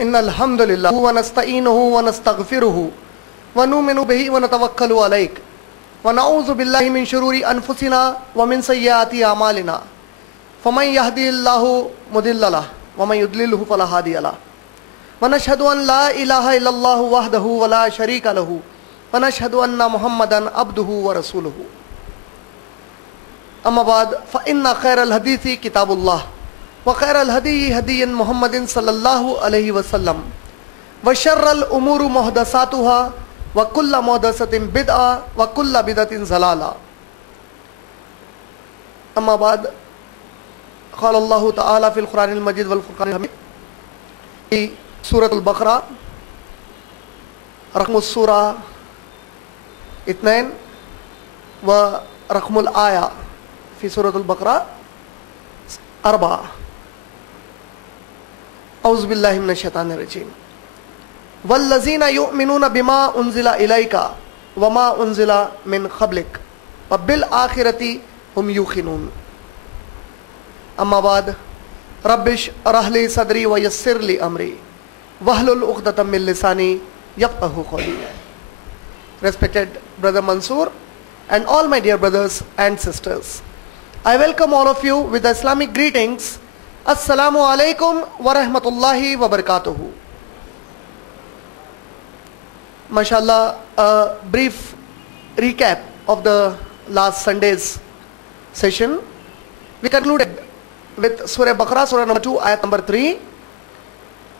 इन्नल हम्दुलिल्लाह व नस्तईनुहु व नस्तगफिरुहु व नुमिनु बिही व नतवक्कलु अलैहि व नऊज़ु बिल्लाहि मिन शुरूरि अनफुसिना व मिन सय्यिआति अमालिना फमन यहदिहिल्लाहु मुदिल्ल लहु व मन युद्लिलहु फला हादिय लहु व नशहदु अन ला इलाहा इल्लल्लाहु वहदहु व ला शरीका लहु व नशहदु अन्ना मुहम्मदन अब्दुहु व रसूलुहु। अम्मा बाद फ़इन्ना खैरल हदीसी किताबुल्लाह व खैरल हदी हदी मुहम्मदिन सल्लल्लाहु अलैहि वसल्लम व शर्रल उमूरि मुहदसातुहा व कुल्ल मुहदसतिन बिदअ व कुल्ल बिदअतिन ज़लाला। अम्मा बाद क़ाल अल्लाहु तआला फ़िल क़ुरानिल मजीद वल फ़ुरक़ानिल हमीद फ़ी सूरतुल बक़रा रक़मुस सूरा इत्नैन व रक़मुल आया फ़ी सूरतुल बक़रा अर्बा। औज़ु बिल्लाहि मिनश शैतानिर रजीम। वल्लज़ीना युमिनूना बिमा उन्ज़िला इलैका वमा उन्ज़िला मिन क़ब्लिक व बिल आखिरति हुम युक़िनून। अम्मा बाद रब्बिश रह ली सदरी व यस्सिर ली अमरी वहलुल उक़दतम मिन लिसानी यफ़क़हू क़ौली। Respected brother Mansoor and all my dear brothers and sisters, I welcome all of you with the Islamic greetings. Assalamu alaikum wa rahmatullahi wa barakatuhu. MashaAllah, a brief recap of the last Sunday's session. We concluded with Surah Baqarah, Surah number 2, ayat number 3.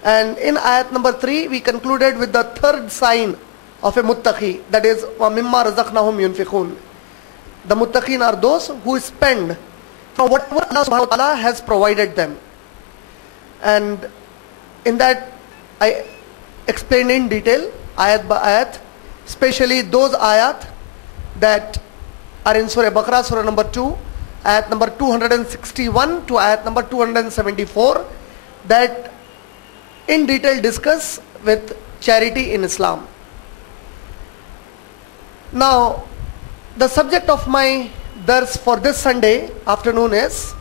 And in ayat number 3, we concluded with the third sign of a muttaqi, that is, وَمِمَّا رَزَقْنَاهُمْ يُنْفِقُونَ. The muttaqin are those who spend from whatever Allah subhanahu wa ta'ala has provided them. And in that, I explained in detail, ayat by ayat, especially those ayat that are in Surah Baqarah, Surah number 2, ayat number 261 to ayat number 274, that in detail discuss with charity in Islam. Now, the subject of my dars for this Sunday afternoon is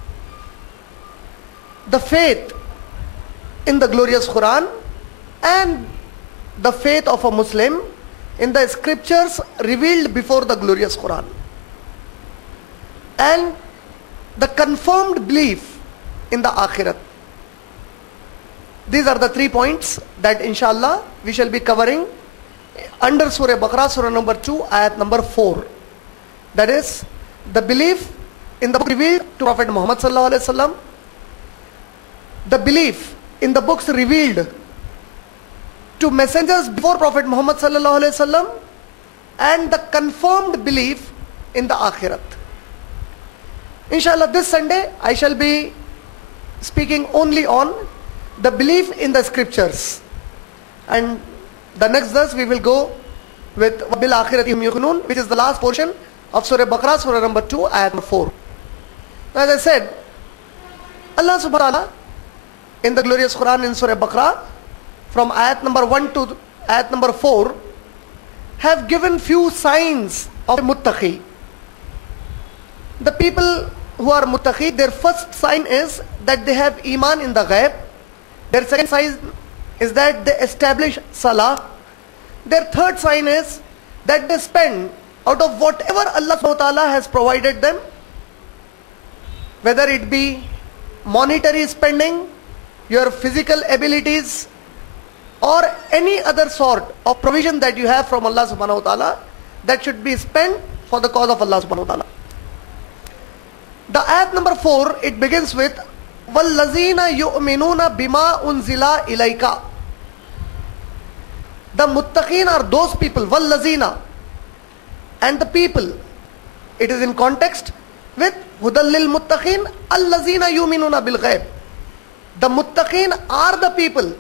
the faith in the glorious Quran and the faith of a Muslim in the scriptures revealed before the glorious Quran, and the confirmed belief in the Akhirat. These are the 3 points that inshallah we shall be covering under Surah Baqarah, Surah number 2, ayat number 4. That is, the belief in the book revealed to Prophet Muhammad sallallahu alaihi wasallam, the belief in the books revealed to messengers before Prophet Muhammad sallallahu alaihi wasallam, and the confirmed belief in the Akhirat. Inshallah, this Sunday I shall be speaking only on the belief in the scriptures, and the next verse we will go with bil akhirati hum yuqinun, which is the last portion of Surah Baqarah, Surah number 2, ayat number 4. Now, as I said, Allah subhanahu wa ta'ala in the glorious Quran in Surah Baqarah, from ayat number 1 to ayat number 4, have given few signs of muttaqi. The people who are muttaqi, their first sign is that they have iman in the ghaib. Their second sign is that they establish salah. Their third sign is that they spend out of whatever Allah subhanahu wa ta'ala has provided them, whether it be monetary spending, your physical abilities, or any other sort of provision that you have from Allah subhanahu wa ta'ala, that should be spent for the cause of Allah subhanahu wa ta'ala. The ayat number 4, it begins with وَالَّذِينَ يُؤْمِنُونَ بِمَا أُنزِلَ إِلَيْكَ. The muttaqin are those people, وَالَّذِينَ, and the people. It is in context with هُدًى لِلْمُتَّقِينَ الَّذِينَ يُؤْمِنُونَ بِالْغَيْبِ. The muttaqin are the people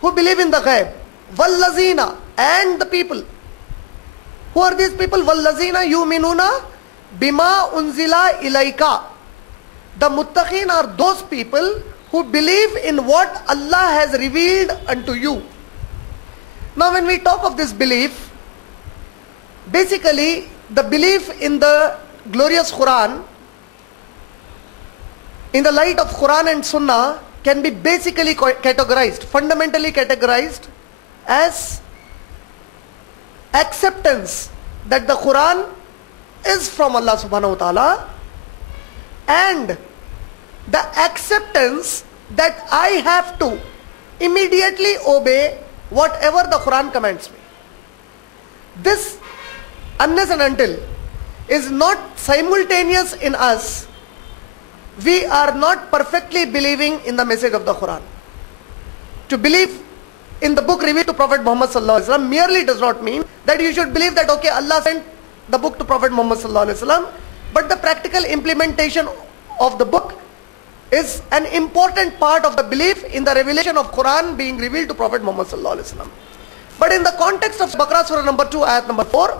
who believe in the ghaib. وَالَّذِينَ, and the people. Who are these people? وَالَّذِينَ يُؤْمِنُونَ بِمَا أُنزِلَ إِلَيْكَ. The muttaqin are those people who believe in what Allah has revealed unto you. Now, when we talk of this belief, basically the belief in the glorious Quran, in the light of Quran and Sunnah, can be basically categorized, fundamentally categorized as acceptance that the Quran is from Allah subhanahu wa ta'ala, and the acceptance that I have to immediately obey whatever the Quran commands me. This, unless and until, is not simultaneous in us, we are not perfectly believing in the message of the Quran. To believe in the book revealed to Prophet Muhammad sallallahu alaihi wasallam merely does not mean that you should believe that, okay, Allah sent the book to Prophet Muhammad sallallahu alaihi wasallam, but the practical implementation of the book is an important part of the belief in the revelation of Quran being revealed to Prophet Muhammad sallallahu alaihi wasallam. But in the context of Baqarah surah number 2, ayat number 4,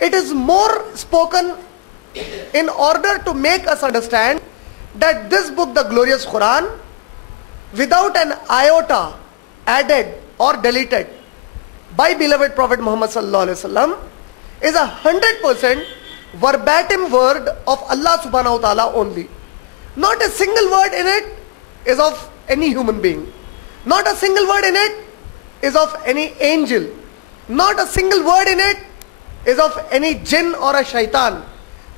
it is more spoken in order to make us understand that this book, the glorious Quran, without an iota added or deleted by beloved Prophet Muhammad sallallahu alaihi wasallam, is 100% verbatim word of Allah subhanahu wa ta'ala only. Not a single word in it is of any human being. Not a single word in it is of any angel. Not a single word in it is of any jinn or a shaitan.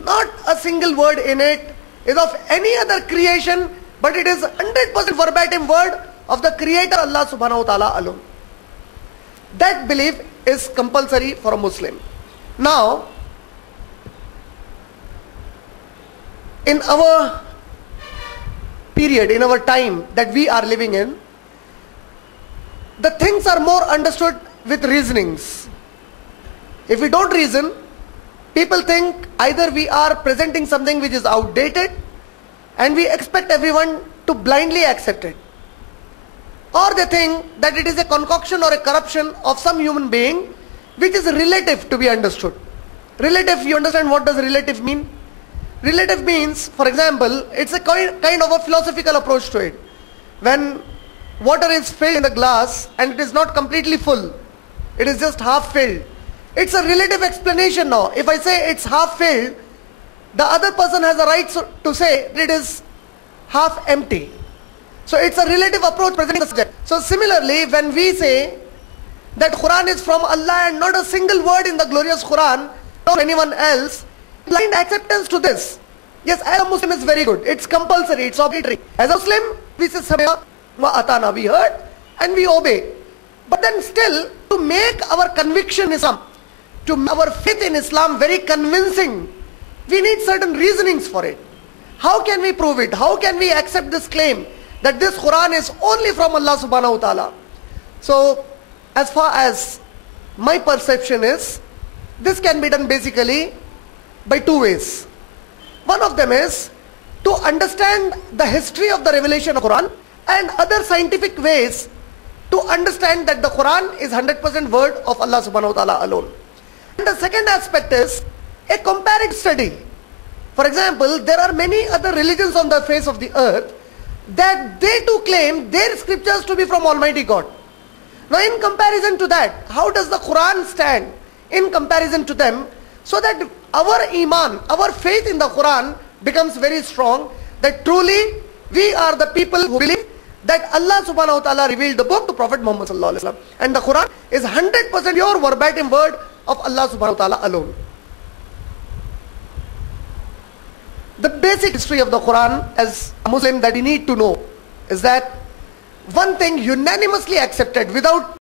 Not a single word in it is of any other creation, but it is 100% verbatim word of the Creator Allah subhanahu wa ta'ala alone. That belief is compulsory for a Muslim. Now, in our period, in our time that we are living in, the things are more understood with reasonings. If we don't reason, people think either we are presenting something which is outdated and we expect everyone to blindly accept it, or they think that it is a concoction or a corruption of some human being which is relative to be understood. Relative, you understand what does relative mean? Relative means, for example, it's a kind of a philosophical approach to it. When water is filled in the glass and it is not completely full, it is just half filled, it's a relative explanation now. If I say it's half filled, the other person has a right to say it is half empty. So it's a relative approach presenting the subject. So similarly, when we say that Quran is from Allah and not a single word in the glorious Quran from anyone else, blind acceptance to this. Yes, as a Muslim is very good. It's compulsory, it's obligatory. As a Muslim, we say Samia wa atana, we heard and we obey. But then still, to make our conviction in Islam, to make our faith in Islam very convincing, we need certain reasonings for it. How can we prove it? How can we accept this claim that this Quran is only from Allah subhanahu wa ta'ala? So, as far as my perception is, this can be done basically by two ways. One of them is to understand the history of the revelation of Quran, and other scientific ways to understand that the Quran is 100% word of Allah subhanahu wa ta'ala alone. And the second aspect is a comparative study. For example, there are many other religions on the face of the earth that they too claim their scriptures to be from Almighty God. Now in comparison to that, how does the Quran stand in comparison to them, so that our iman, our faith in the Quran becomes very strong, that truly we are the people who believe that Allah subhanahu wa ta'ala revealed the book to Prophet Muhammad sallallahu alaihi wasallam, and the Quran is 100% pure verbatim word of Allah subhanahu wa ta'ala alone. The basic history of the Quran as a Muslim that you need to know is that one thing unanimously accepted without